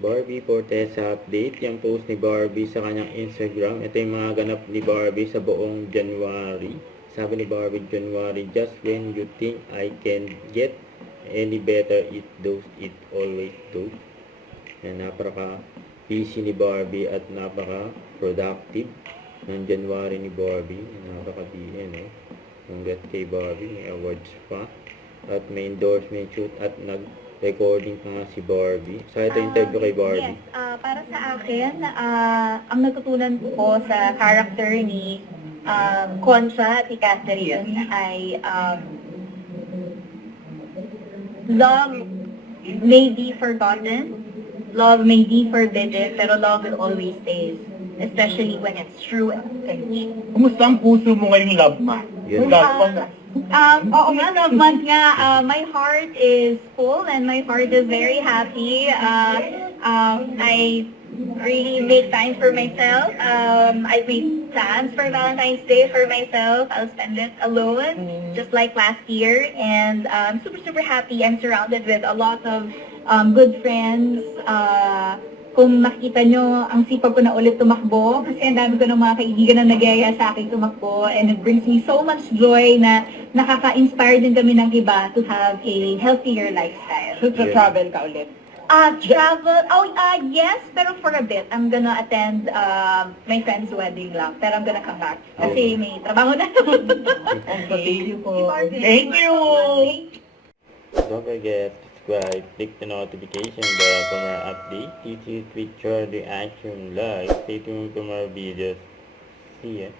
Barbie Fortesa update. Yung post ni Barbie sa kanyang Instagram. Ito yung mga ganap ni Barbie sa buong January. Sabi ni Barbie, January, just when you think I can get any better, it does, it always does. Yan, napaka-busy ni Barbie at napaka-productive ng January ni Barbie. Napaka-busy, no? Congrats kay Barbie, may awards pa. At may endorsement shoot at nag-recording pa nga si Barbie. So, ito interview kay Barbie. Yes, para sa akin, ang natutunan ko sa character ni Concha at ni Catherine ay love may be forgotten, love may be forbidden, pero love will always stay. Especially when it's true and authentic. Kumusta ang puso mo ngayong love month? Yes. Oo nga, love month nga. My heart is full and my heart is very happy. I really make time for myself. I made plans for Valentine's Day for myself. I'll spend it alone, just like last year. And I'm super, super happy. I'm surrounded with a lot of good friends. Kung nakita nyo, ang sipag ko na ulit tumakbo kasi ang dami ko ng mga kaibigan na nagyaya sa akin tumakbo, and it brings me so much joy na nakaka-inspire din kami ng iba to have a healthier lifestyle. So, travel ka ulit? Yes, pero for a bit. I'm gonna attend my friend's wedding lang, pero I'm gonna come back kasi may trabaho na. Thank you po. Thank you! Don't forget to subscribe, click the notification bell for more updates, YouTube, Twitter, reaction, like, stay tuned for more videos. See ya!